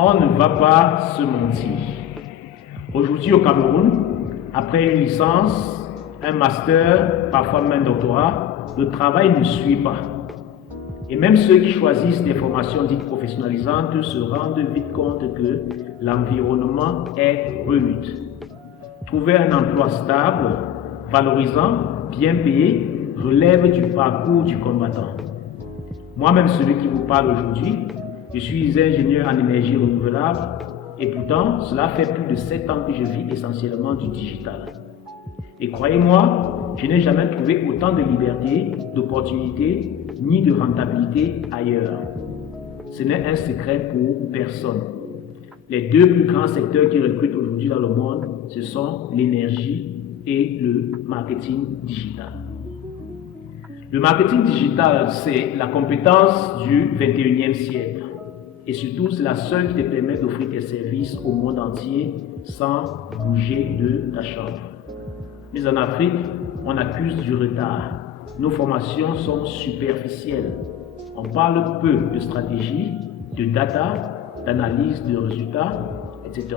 On ne va pas se mentir. Aujourd'hui au Cameroun, après une licence, un master, parfois même un doctorat, le travail ne suit pas. Et même ceux qui choisissent des formations dites professionnalisantes se rendent vite compte que l'environnement est rude. Trouver un emploi stable, valorisant, bien payé, relève du parcours du combattant. Moi-même, celui qui vous parle aujourd'hui, je suis ingénieur en énergie renouvelable et pourtant, cela fait plus de 7 ans que je vis essentiellement du digital. Et croyez-moi, je n'ai jamais trouvé autant de liberté, d'opportunités, ni de rentabilité ailleurs. Ce n'est un secret pour personne. Les deux plus grands secteurs qui recrutent aujourd'hui dans le monde, ce sont l'énergie et le marketing digital. Le marketing digital, c'est la compétence du 21e siècle. Et surtout, c'est la seule qui te permet d'offrir tes services au monde entier sans bouger de ta chambre. Mais en Afrique, on accuse du retard. Nos formations sont superficielles. On parle peu de stratégie, de data, d'analyse de résultats, etc.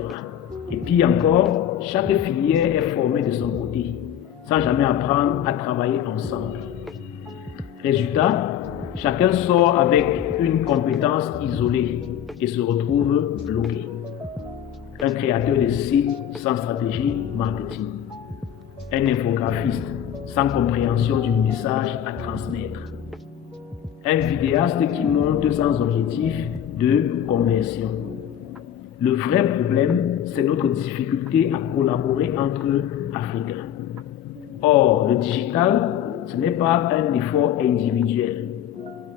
Et puis encore, chaque filière est formée de son côté, sans jamais apprendre à travailler ensemble. Résultat, chacun sort avec une compétence isolée et se retrouve bloqué. Un créateur de site sans stratégie marketing. Un infographiste sans compréhension du message à transmettre. Un vidéaste qui monte sans objectif de conversion. Le vrai problème, c'est notre difficulté à collaborer entre Africains. Or, le digital, ce n'est pas un effort individuel.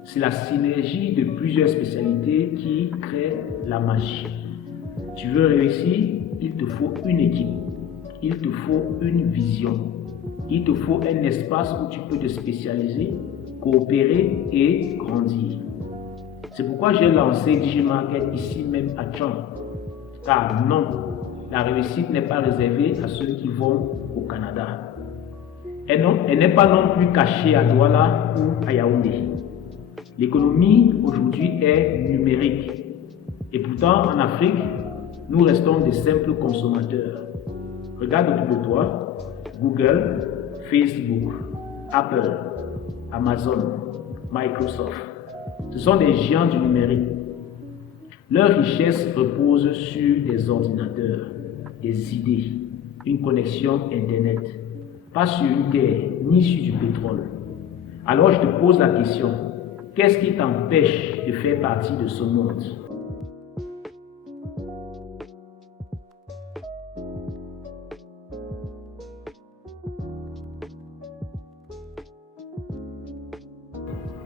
C'est la synergie de plusieurs spécialités qui crée la magie. Tu veux réussir, il te faut une équipe. Il te faut une vision. Il te faut un espace où tu peux te spécialiser, coopérer et grandir. C'est pourquoi j'ai lancé DigiMarket ici même à Tchon. Car non, la réussite n'est pas réservée à ceux qui vont au Canada. Elle n'est pas non plus cachée à Douala ou à Yaoundé. L'économie aujourd'hui est numérique. Et pourtant, en Afrique, nous restons des simples consommateurs. Regarde autour de toi, Google, Facebook, Apple, Amazon, Microsoft. Ce sont des géants du numérique. Leur richesse repose sur des ordinateurs, des idées, une connexion Internet, pas sur une terre ni sur du pétrole. Alors je te pose la question, qu'est-ce qui t'empêche de faire partie de ce monde ?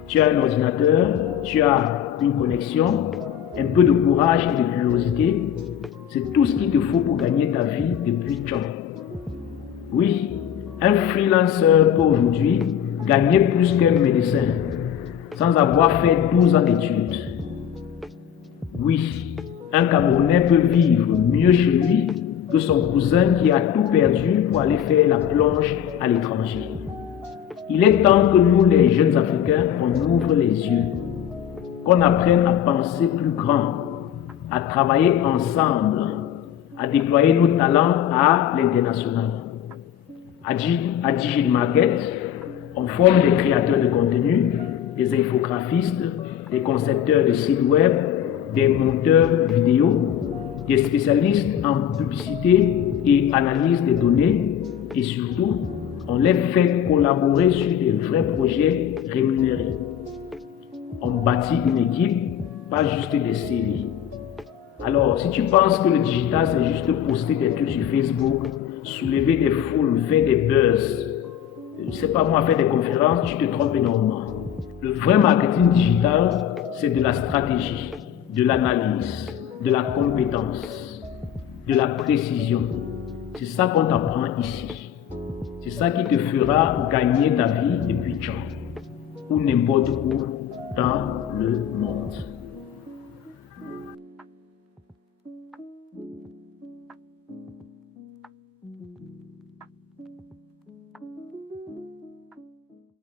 Tu as un ordinateur, tu as une connexion, un peu de courage et de curiosité. C'est tout ce qu'il te faut pour gagner ta vie depuis Tchon. Oui, un freelancer peut aujourd'hui gagner plus qu'un médecin sans avoir fait 12 ans d'études. Oui, un Camerounais peut vivre mieux chez lui que son cousin qui a tout perdu pour aller faire la plonge à l'étranger. Il est temps que nous, les jeunes Africains, on ouvre les yeux, qu'on apprenne à penser plus grand, à travailler ensemble, à déployer nos talents à l'international. À DigiMarket, on forme des créateurs de contenu, des infographistes, des concepteurs de sites web, des monteurs vidéo, des spécialistes en publicité et analyse des données et surtout, on les fait collaborer sur des vrais projets rémunérés. On bâtit une équipe, pas juste des CV. Alors, si tu penses que le digital, c'est juste poster des trucs sur Facebook, soulever des foules, faire des buzz, je sais pas moi, faire des conférences, tu te trompes énormément. Le vrai marketing digital, c'est de la stratégie, de l'analyse, de la compétence, de la précision. C'est ça qu'on t'apprend ici. C'est ça qui te fera gagner ta vie depuis Tchon ou n'importe où dans le monde.